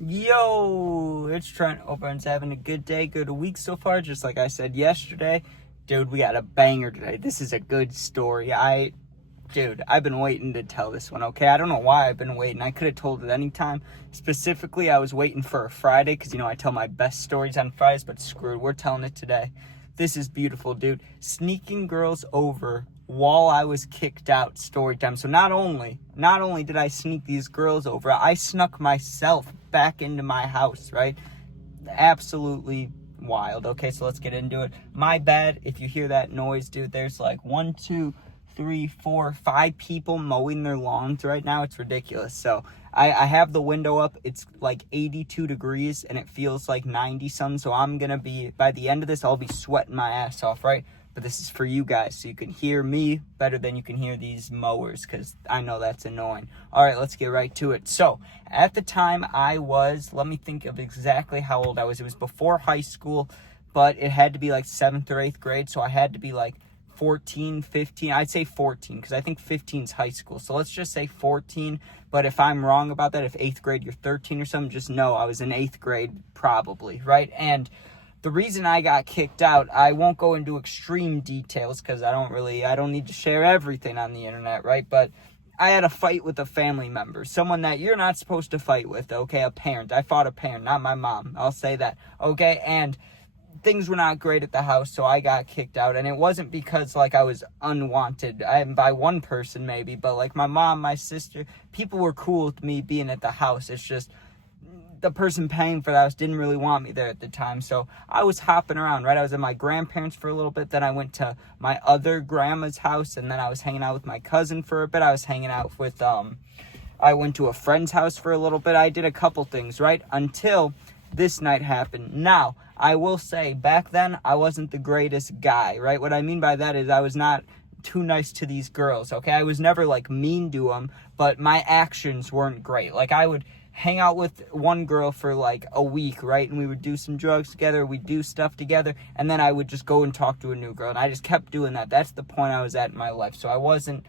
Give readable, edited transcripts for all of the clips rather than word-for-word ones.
Yo, it's Trent. Hope everyone's having a good day, good week so far. Just like I said yesterday, dude, we got a banger today. This is a good story. I've been waiting to tell this one, okay? I don't know why I've been waiting. I could have told it any time. Specifically, I was waiting for a Friday because, I tell my best stories on Fridays, but screw it. We're telling it today. This is beautiful, dude. Sneaking girls over while I was kicked out, story time. So not only did I sneak these girls over, I snuck myself back into my house, right? Absolutely wild. Okay, so let's get into it. My bad if you hear that noise, dude. There's like 1, 2, 3, 4, 5 people mowing their lawns right now. It's ridiculous. So I have the window up. It's like 82 degrees and it feels like 90 some. So I'm going to be, by the end of this, I'll be sweating my ass off, right? But this is for you guys, so you can hear me better than you can hear these mowers, because I know that's annoying. All right, let's get right to it. So at the time I was, let me think of exactly how old I was. It was before high school, but it had to be like 7th or 8th grade. So I had to be like 14, 15. I'd say 14 because I think 15 is high school. So let's just say 14. But if I'm wrong about that, if 8th grade you're 13 or something, just know I was in 8th grade probably, right? And the reason I got kicked out, I won't go into extreme details because I don't need to share everything on the internet, right? But I had a fight with a family member, someone that you're not supposed to fight with, okay? A parent. I fought a parent, not my mom. I'll say that, okay? And things were not great at the house, so I got kicked out. And it wasn't because, I was unwanted by one person maybe, but, my mom, my sister, people were cool with me being at the house. It's just the person paying for the house didn't really want me there at the time. So I was hopping around, right? I was at my grandparents for a little bit. Then I went to my other grandma's house. And then I was hanging out with my cousin for a bit. I was hanging out with, I went to a friend's house for a little bit. I did a couple things, right? Until this night happened. Now, I will say, back then, I wasn't the greatest guy, right? What I mean by that is I was not too nice to these girls, okay? I was never, mean to them, but my actions weren't great. I would hang out with one girl for a week, right? And we would do some drugs together, we'd do stuff together, and then I would just go and talk to a new girl. And I just kept doing that. That's the point I was at in my life. So I wasn't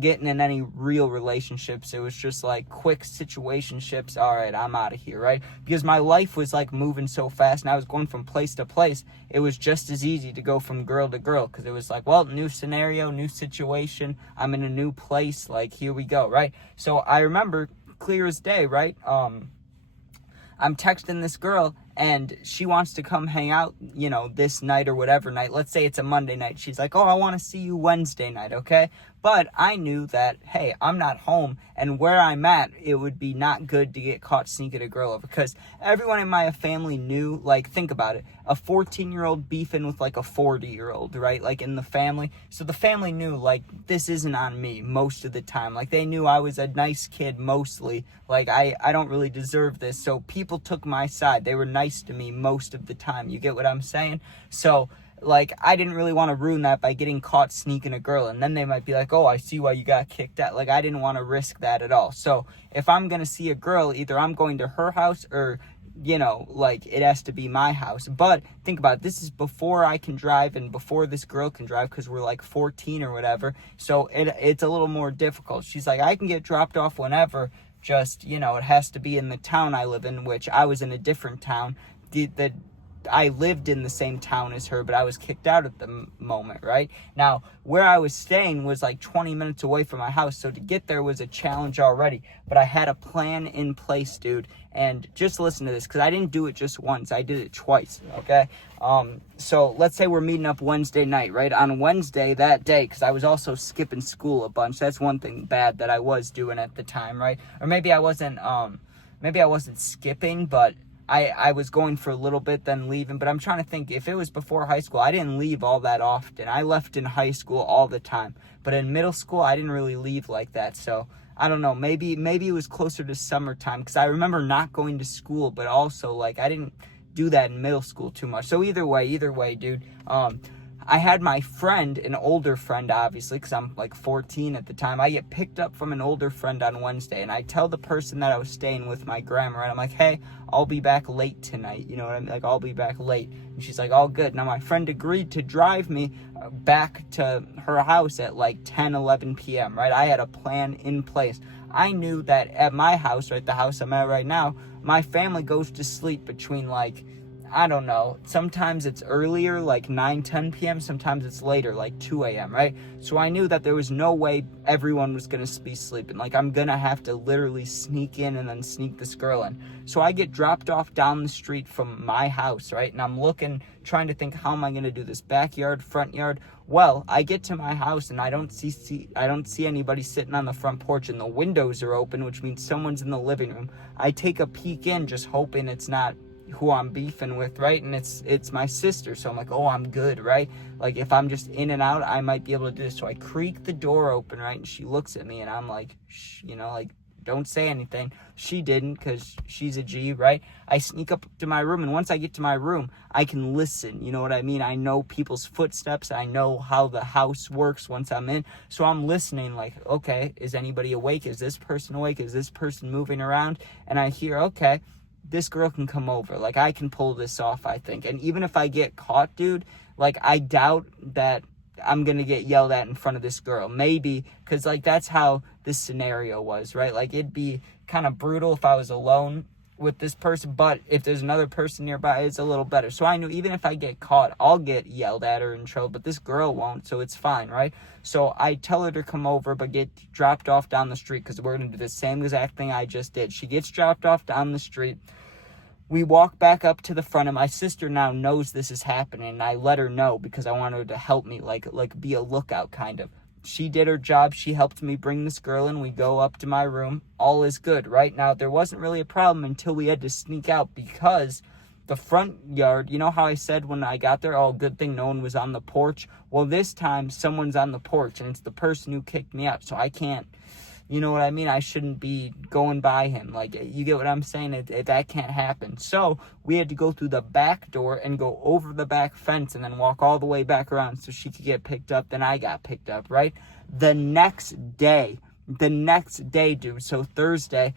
getting in any real relationships. It was just quick situationships. All right, I'm out of here, right? Because my life was moving so fast and I was going from place to place. It was just as easy to go from girl to girl because it was new scenario, new situation. I'm in a new place. Here we go, right? So I remember clear as day, right? I'm texting this girl and she wants to come hang out, this night or whatever night. Let's say it's a Monday night. She's like, oh, I want to see you Wednesday night, okay? But I knew that, hey, I'm not home, and where I'm at, it would be not good to get caught sneaking a girl over, because everyone in my family knew, think about it, a 14-year-old beefing with, a 40-year-old, right, in the family. So the family knew, this isn't on me most of the time. They knew I was a nice kid mostly. I don't really deserve this. So people took my side. They were nice to me most of the time. You get what I'm saying? So I didn't really want to ruin that by getting caught sneaking a girl. And then they might be like, oh, I see why you got kicked out. I didn't want to risk that at all. So if I'm going to see a girl, either I'm going to her house or, it has to be my house. But think about it. This is before I can drive and before this girl can drive because we're 14 or whatever. So it's a little more difficult. She's like, I can get dropped off whenever. Just, it has to be in the town I live in, which I was in a different town. I lived in the same town as her, but I was kicked out at the moment, right? Now, where I was staying was 20 minutes away from my house, so to get there was a challenge already. But I had a plan in place, dude. And just listen to this, because I didn't do it just once. I did it twice, okay? So let's say we're meeting up Wednesday night, right? On Wednesday, that day, because I was also skipping school a bunch. That's one thing bad that I was doing at the time, right? Or maybe I wasn't skipping, but I was going for a little bit, then leaving. But I'm trying to think, if it was before high school, I didn't leave all that often. I left in high school all the time. But in middle school, I didn't really leave like that. So I don't know, maybe it was closer to summertime, because I remember not going to school, but also, I didn't do that in middle school too much. So either way, dude, I had my friend, an older friend, obviously, because I'm 14 at the time. I get picked up from an older friend on Wednesday, and I tell the person that I was staying with, my grandma, and I'm like, hey, I'll be back late tonight. You know what I mean? I'll be back late. And she's like, all good. Now, my friend agreed to drive me back to her house at 10, 11 p.m., right? I had a plan in place. I knew that at my house, right, the house I'm at right now, my family goes to sleep between, like, I don't know, sometimes it's earlier, like 9, 10 p.m., sometimes it's later, like 2 a.m., right? So I knew that there was no way everyone was going to be sleeping. Like, I'm going to have to literally sneak in and then sneak this girl in. So I get dropped off down the street from my house, right? And I'm trying to think, how am I going to do this? Backyard, front yard? Well, I get to my house and I don't see anybody sitting on the front porch, and the windows are open, which means someone's in the living room. I take a peek in, just hoping it's not who I'm beefing with, right? And it's my sister. So I'm like, oh, I'm good, right? Like, if I'm just in and out, I might be able to do this. So I creak the door open, right? And she looks at me and I'm like, shh, like, don't say anything. She didn't, because she's a G, right? I sneak up to my room, and once I get to my room, I can listen. You know what I mean? I know people's footsteps. I know how the house works once I'm in. So I'm listening, like, okay, is anybody awake? Is this person awake? Is this person moving around? And I hear, okay, this girl can come over. Like, I can pull this off, I think. And even if I get caught, dude, like, I doubt that I'm going to get yelled at in front of this girl. Maybe, because, like, that's how this scenario was, right? Like, it'd be kind of brutal if I was alone with this person, but if there's another person nearby, it's a little better. So I knew even if I get caught, I'll get yelled at or in trouble, but this girl won't, so it's fine, right? So I tell her to come over, but get dropped off down the street, because we're going to do the same exact thing I just did. She gets dropped off down the street. We walk back up to the front, and my sister now knows this is happening, and I let her know because I want her to help me, like be a lookout, kind of. She did her job. She helped me bring this girl in. We go up to my room. All is good, right? Now, there wasn't really a problem until we had to sneak out, because the front yard, you know how I said when I got there, oh, good thing no one was on the porch? Well, this time, someone's on the porch, and it's the person who kicked me out, so I can't. You know what I mean? I shouldn't be going by him. Like, you get what I'm saying? That can't happen. So we had to go through the back door and go over the back fence and then walk all the way back around so she could get picked up. Then I got picked up, right? The next day, dude, so Thursday,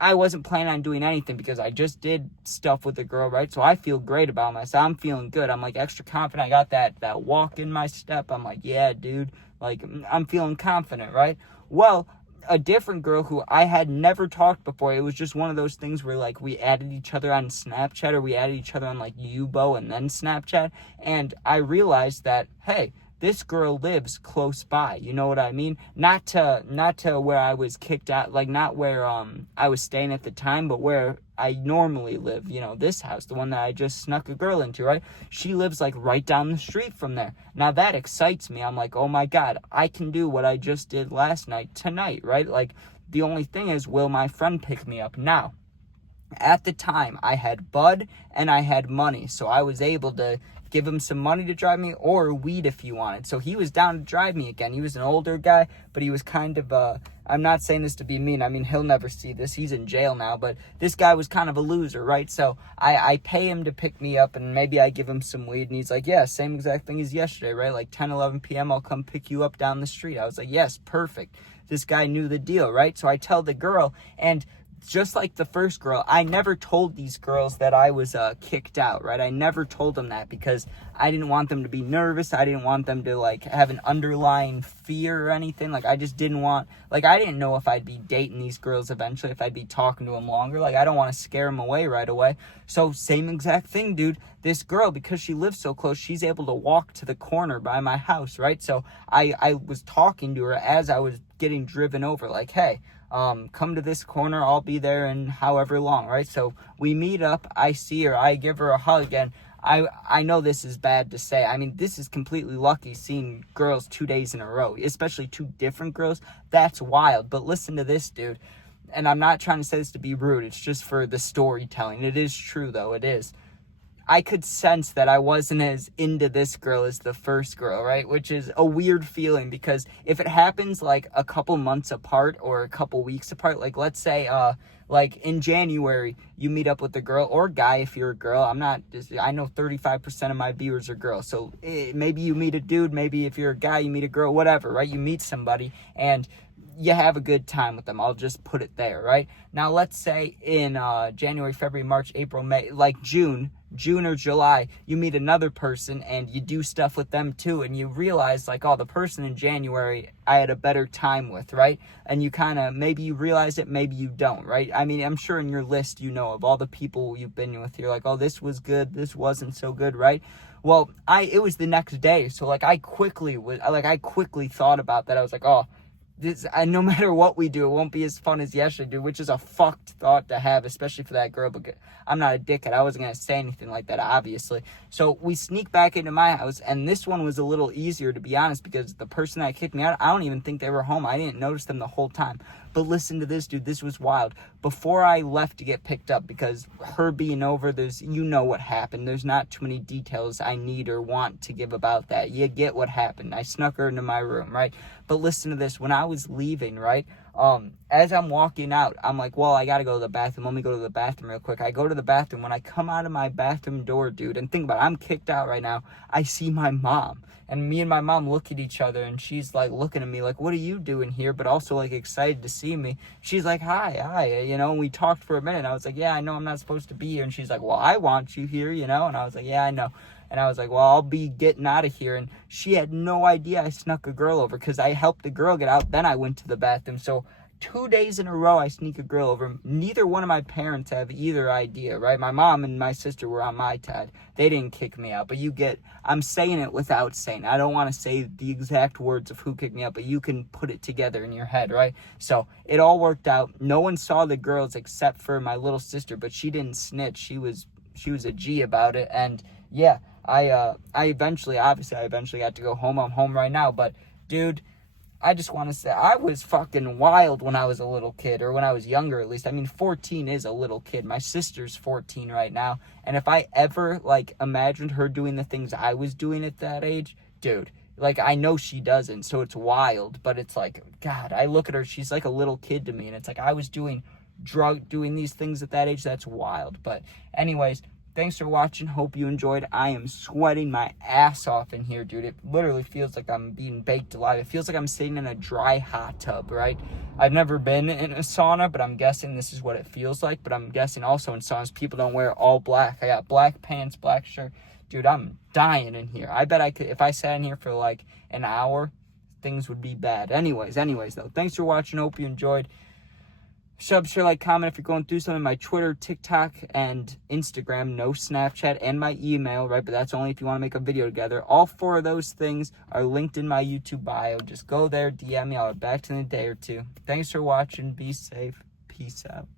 I wasn't planning on doing anything because I just did stuff with the girl, right? So I feel great about myself. I'm feeling good. I'm, like, extra confident. I got that walk in my step. I'm like, yeah, dude. Like, I'm feeling confident, right? Well, a different girl who I had never talked before. It was just one of those things where, like, we added each other on Snapchat, or we added each other on, like, Yubo and then Snapchat. And I realized that, hey, this girl lives close by. You know what I mean? Not to where I was kicked out, like, not where I was staying at the time, but where I normally live, this house, the one that I just snuck a girl into, right? She lives, like, right down the street from there. Now, that excites me. I'm like, oh, my God, I can do what I just did last night tonight, right? Like, the only thing is, will my friend pick me up? Now, at the time, I had Bud and I had money, so I was able to give him some money to drive me, or weed if he wanted. So he was down to drive me again. He was an older guy, but he was kind of, I'm not saying this to be mean. I mean, he'll never see this. He's in jail now, but this guy was kind of a loser, right? So I pay him to pick me up, and maybe I give him some weed, and he's like, yeah, same exact thing as yesterday, right? Like 10, 11 p.m., I'll come pick you up down the street. I was like, yes, perfect. This guy knew the deal, right? So I tell the girl, and just like the first girl, I never told these girls that I was kicked out, right? I never told them that because I didn't want them to be nervous. I didn't want them to, like, have an underlying fear or anything. Like, I just didn't want, like, I didn't know if I'd be dating these girls eventually, if I'd be talking to them longer. Like, I don't want to scare them away right away. So, same exact thing, dude. This girl, because she lives so close, she's able to walk to the corner by my house, right? So, I was talking to her as I was getting driven over, like, hey, come to this corner, I'll be there in however long, right? So we meet up, I see her, I give her a hug, and I know this is bad to say. I mean, this is completely lucky, seeing girls 2 days in a row, especially two different girls. That's wild. But listen to this, dude. And I'm not trying to say this to be rude, it's just for the storytelling. It is true, though, it is. I could sense that I wasn't as into this girl as the first girl, right? Which is a weird feeling, because if it happens like a couple months apart or a couple weeks apart, like let's say like in January you meet up with a girl or guy. If you're a girl, I know 35% of my viewers are girls, so maybe you meet a dude, maybe if you're a guy you meet a girl, whatever, right? You meet somebody, and you have a good time with them. I'll just put it there, right? Now, let's say in January, February, March, April, May, like June or July, you meet another person and you do stuff with them too, and you realize, like, oh, the person in January I had a better time with, right? And you kind of, maybe you realize it, maybe you don't, right? I mean, I'm sure in your list, you know, of all the people you've been with, you're like, oh, this was good, this wasn't so good, right? Well, it was the next day, so, like, I quickly thought about that. I was like, oh, no matter what we do, it won't be as fun as yesterday, dude, which is a fucked thought to have, especially for that girl. But I'm not a dickhead. I wasn't going to say anything like that, obviously. So we sneak back into my house, and this one was a little easier, to be honest, because the person that kicked me out, I don't even think they were home. I didn't notice them the whole time. But listen to this, dude. This was wild. Before I left to get picked up, because her being over, you know what happened. There's not too many details I need or want to give about that. You get what happened. I snuck her into my room, right? But listen to this. When I was leaving, right, as I'm walking out, I'm like, well, I got to go to the bathroom. Let me go to the bathroom real quick. I go to the bathroom. When I come out of my bathroom door, dude, and think about it, I'm kicked out right now. I see my mom. And me and my mom look at each other, and she's, like, looking at me like, what are you doing here? But also, like, excited to see me. She's like, hi, you know, and we talked for a minute. And I was like, yeah, I know I'm not supposed to be here. And she's like, well, I want you here, you know? And I was like, yeah, I know. And I was like, well, I'll be getting out of here. And she had no idea I snuck a girl over because I helped the girl get out. Then I went to the bathroom. So 2 days in a row, I sneak a girl over. Neither one of my parents have either idea, right? My mom and my sister were on my side. They didn't kick me out, but I'm saying it without saying. I don't want to say the exact words of who kicked me out, but you can put it together in your head, right? So it all worked out. No one saw the girls except for my little sister, but she didn't snitch. She was a G about it, and yeah, I eventually got to go home. I'm home right now, but dude, I just want to say, I was fucking wild when I was a little kid, or when I was younger, at least. I mean, 14 is a little kid. My sister's 14 right now, and if I ever, like, imagined her doing the things I was doing at that age, dude, like, I know she doesn't, so it's wild, but it's like, God, I look at her, she's like a little kid to me, and it's like, I was doing these things at that age. That's wild. But anyways, thanks for watching. Hope you enjoyed. I am sweating my ass off in here, dude. It literally feels like I'm being baked alive. It feels like I'm sitting in a dry hot tub, right? I've never been in a sauna, but I'm guessing this is what it feels like. But I'm guessing also in saunas, people don't wear all black. I got black pants, black shirt. Dude, I'm dying in here. I bet I could, if I sat in here for like an hour, things would be bad. Anyways, though, thanks for watching. Hope you enjoyed. Sub, share, like, comment if you're going through something. My Twitter, TikTok, and Instagram. No Snapchat, and my email, right? But that's only if you want to make a video together. All 4 of those things are linked in my YouTube bio. Just go there, DM me. I'll be back in a day or two. Thanks for watching. Be safe. Peace out.